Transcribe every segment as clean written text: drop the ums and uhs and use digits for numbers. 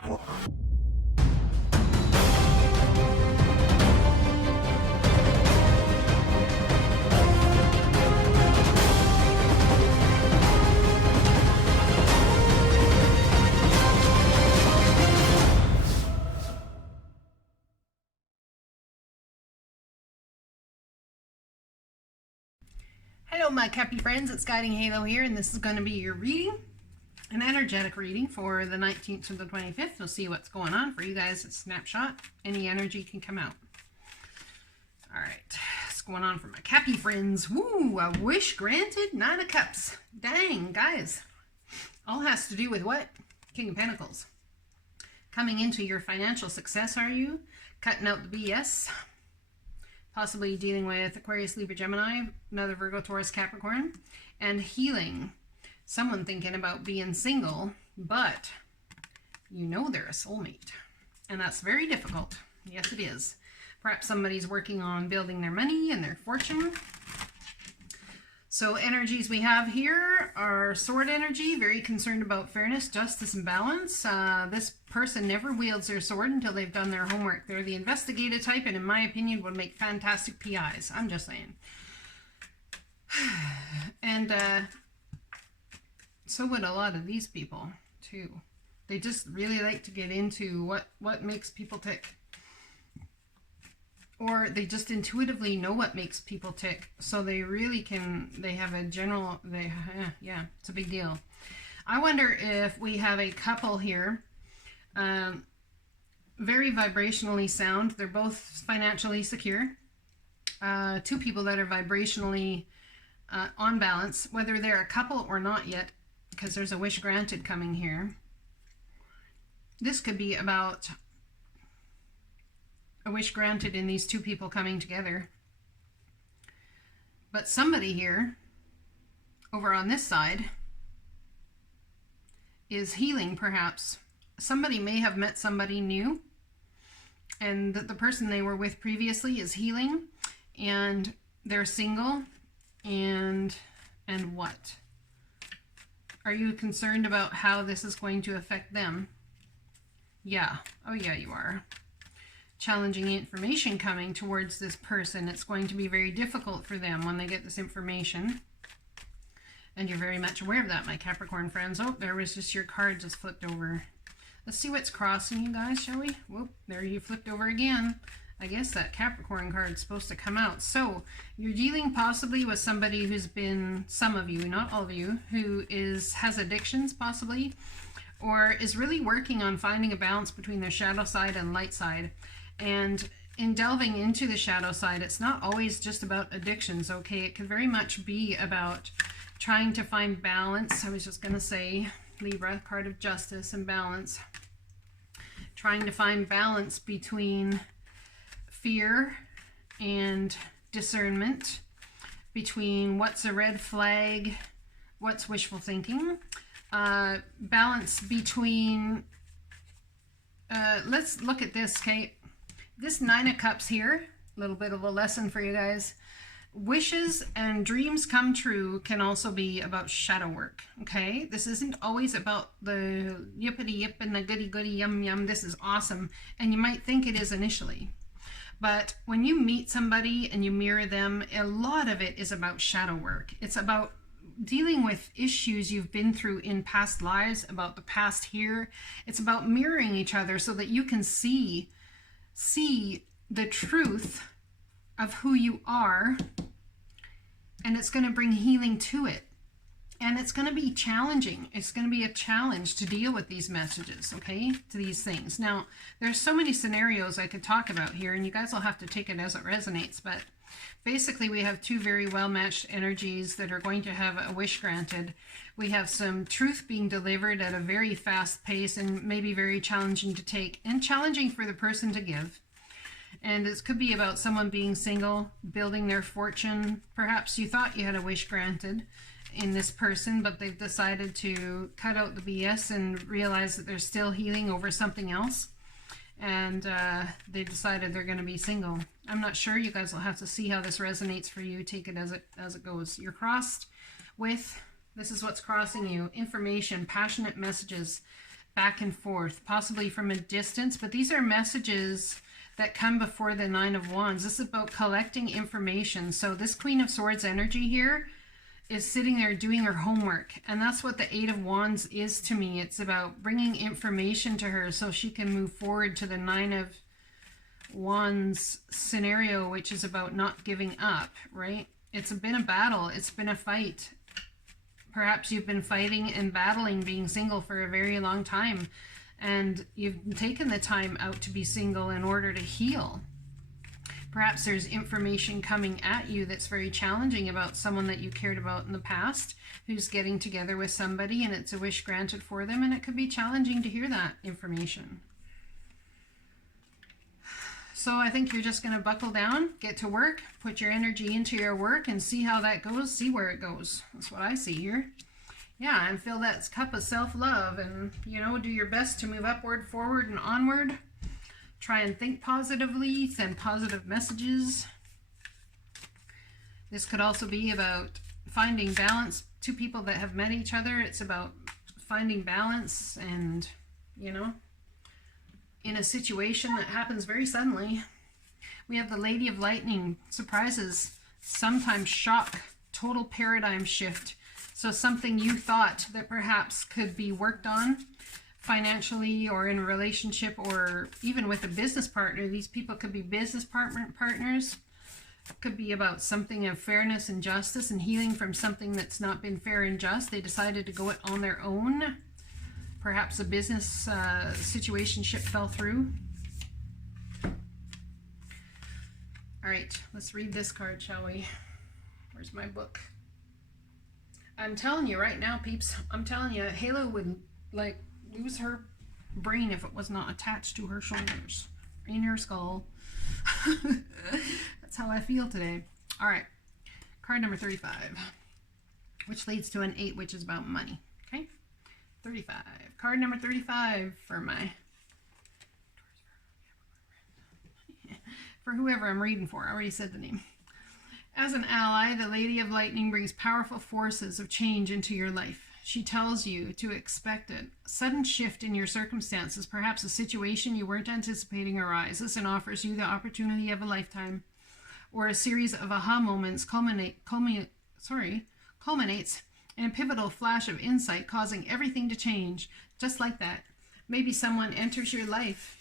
Hello my Cappy friends, it's Guiding Halo here, and this is going to be your reading, an energetic reading for the 19th to the 25th. We'll see what's going on for you guys at Snapshot. Any energy can come out. Alright, what's going on for my Cappy friends? Woo, a wish granted, 9 of Cups. Dang, guys. All has to do with what? King of Pentacles. Coming into your financial success, are you? Cutting out the BS. Possibly dealing with Aquarius, Libra, Gemini, another Virgo, Taurus, Capricorn, and healing. Someone thinking about being single, but you know they're a soulmate. And that's very difficult. Yes, it is. Perhaps somebody's working on building their money and their fortune. So energies we have here are sword energy, very concerned about fairness, justice, and balance. This person never wields their sword until they've done their homework. They're the investigative type, and in my opinion would make fantastic PIs. I'm just saying. And so would a lot of these people too. They just really like to get into what makes people tick. Or they just intuitively know what makes people tick, so they really can, they have a general, yeah, it's a big deal. I wonder if we have a couple here, very vibrationally sound. They're both financially secure. Two people that are vibrationally on balance, whether they're a couple or not yet, because there's a wish granted coming here. This could be about a wish granted in these two people coming together. But somebody here, over on this side, is healing perhaps. Somebody may have met somebody new, and the person they were with previously is healing, and they're single, and what? Are you concerned about how this is going to affect them? Yeah. Oh yeah, you are. Challenging information coming towards this person. It's going to be very difficult for them when they get this information. And you're very much aware of that, my Capricorn friends. Oh, there was just your card just flipped over. Let's see what's crossing you guys, shall we? Whoop, there you flipped over again. I guess that Capricorn card's supposed to come out. So you're dealing possibly with somebody who's been, some of you, not all of you, who has addictions possibly, or is really working on finding a balance between their shadow side and light side. And in delving into the shadow side, it's not always just about addictions, okay? It could very much be about trying to find balance. I was just going to say Libra, card of justice and balance. Trying to find balance between fear and discernment, between what's a red flag, what's wishful thinking, balance between, let's look at this, okay? This 9 of Cups here, a little bit of a lesson for you guys. Wishes and dreams come true can also be about shadow work, okay? This isn't always about the yippity yip and the goody goody yum yum. This is awesome, and you might think it is initially. But when you meet somebody and you mirror them, a lot of it is about shadow work. It's about dealing with issues you've been through in past lives, about the past here. It's about mirroring each other so that you can see the truth of who you are, and it's going to bring healing to it. And it's going to be challenging. It's going to be a challenge to deal with these messages, okay, to these things. Now, there's so many scenarios I could talk about here, and you guys will have to take it as it resonates, but basically we have two very well-matched energies that are going to have a wish granted. We have some truth being delivered at a very fast pace and maybe very challenging to take and challenging for the person to give. And it could be about someone being single, building their fortune. Perhaps you thought you had a wish granted in this person, but they've decided to cut out the BS and realize that they're still healing over something else. And they decided they're going to be single. I'm not sure. You guys will have to see how this resonates for you. Take it as it goes. You're crossed with, this is what's crossing you: information, passionate messages, back and forth, possibly from a distance, but these are messages that come before the Nine of Wands. This is about collecting information. So this Queen of Swords energy here is sitting there doing her homework, and that's what the Eight of Wands is to me. It's about bringing information to her so she can move forward to the Nine of Wands scenario, which is about not giving up, right? It's been a battle. It's been a fight. Perhaps you've been fighting and battling being single for a very long time, and you've taken the time out to be single in order to heal. Perhaps there's information coming at you that's very challenging about someone that you cared about in the past who's getting together with somebody, and it's a wish granted for them, and it could be challenging to hear that information. So I think you're just going to buckle down, get to work, put your energy into your work, and see how that goes, see where it goes. That's what I see here. Yeah, and fill that cup of self-love, and, you know, do your best to move upward, forward, and onward. Try and think positively, send positive messages. This could also be about finding balance. Two people that have met each other, it's about finding balance and, you know, in a situation that happens very suddenly. We have the Lady of Lightning, surprises, sometimes shock, total paradigm shift. So something you thought that perhaps could be worked on financially or in a relationship or even with a business partner. These people could be business partners. It could be about something of fairness and justice and healing from something that's not been fair and just. They decided to go it on their own. Perhaps a business situationship fell through. All right, let's read this card, shall we? Where's my book? I'm telling you right now, peeps, I'm telling you, Halo would, like, lose her brain if it was not attached to her shoulders, in her skull. That's how I feel today. All right, card number 35, which leads to an 8, which is about money. Okay, 35. Card number 35 for my, for whoever I'm reading for. I already said the name. As an ally, the Lady of Lightning brings powerful forces of change into your life. She tells you to expect it. A sudden shift in your circumstances, perhaps a situation you weren't anticipating arises and offers you the opportunity of a lifetime, or a series of aha moments culminates in a pivotal flash of insight, causing everything to change, just like that. Maybe someone enters your life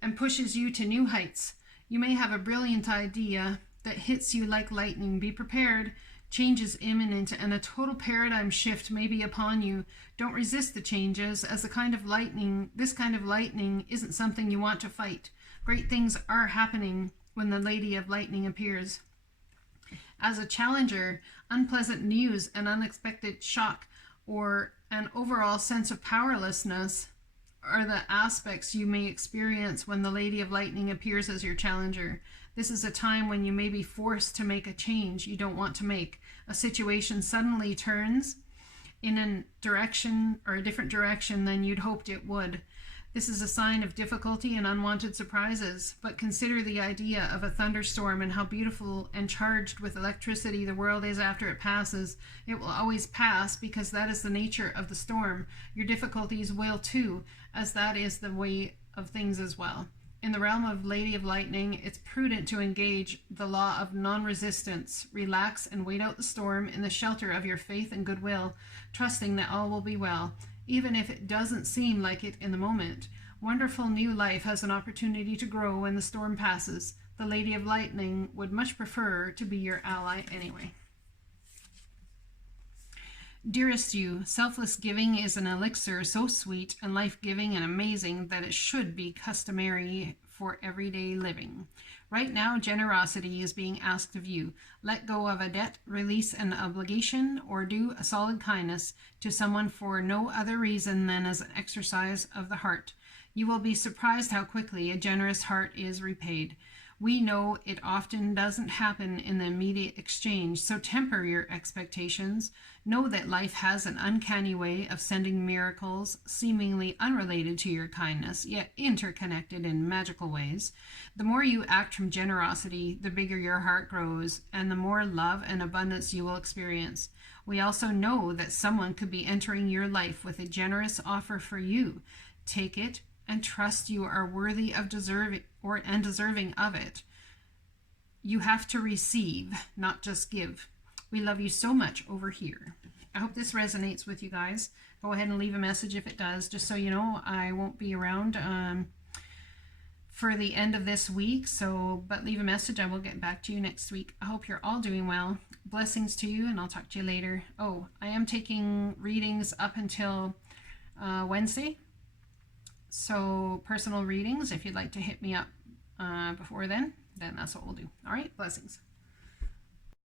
and pushes you to new heights. You may have a brilliant idea that hits you like lightning. Be prepared. Change is imminent, and a total paradigm shift may be upon you. Don't resist the changes, as this kind of lightning isn't something you want to fight. Great things are happening when the Lady of Lightning appears. As a challenger, unpleasant news, an unexpected shock, or an overall sense of powerlessness are the aspects you may experience when the Lady of Lightning appears as your challenger. This is a time when you may be forced to make a change you don't want to make. A situation suddenly turns in a direction or a different direction than you'd hoped it would. This is a sign of difficulty and unwanted surprises, but consider the idea of a thunderstorm and how beautiful and charged with electricity the world is after it passes. It will always pass because that is the nature of the storm. Your difficulties will too, as that is the way of things as well. In the realm of Lady of Lightning, it's prudent to engage the law of non-resistance. Relax and wait out the storm in the shelter of your faith and goodwill, trusting that all will be well, even if it doesn't seem like it in the moment. Wonderful new life has an opportunity to grow when the storm passes. The Lady of Lightning would much prefer to be your ally anyway. Dearest you, selfless giving is an elixir so sweet and life-giving and amazing that it should be customary for everyday living. Right now, generosity is being asked of you. Let go of a debt, release an obligation, or do a solid kindness to someone for no other reason than as an exercise of the heart. You will be surprised how quickly a generous heart is repaid. We know it often doesn't happen in the immediate exchange, so temper your expectations. Know that life has an uncanny way of sending miracles seemingly unrelated to your kindness, yet interconnected in magical ways. The more you act from generosity, the bigger your heart grows, and the more love and abundance you will experience. We also know that someone could be entering your life with a generous offer for you. Take it and trust you are worthy of deserving of it. You have to receive, not just give. We love you so much over here. I hope this resonates with you guys. Go ahead and leave a message if it does, just so you know I won't be around for the end of this week. But leave a message. I will get back to you next week. I hope you're all doing well. Blessings to you, and I'll talk to you later. Oh, I am taking readings up until Wednesday. So personal readings, if you'd like to hit me up before then that's what we'll do. All right, blessings.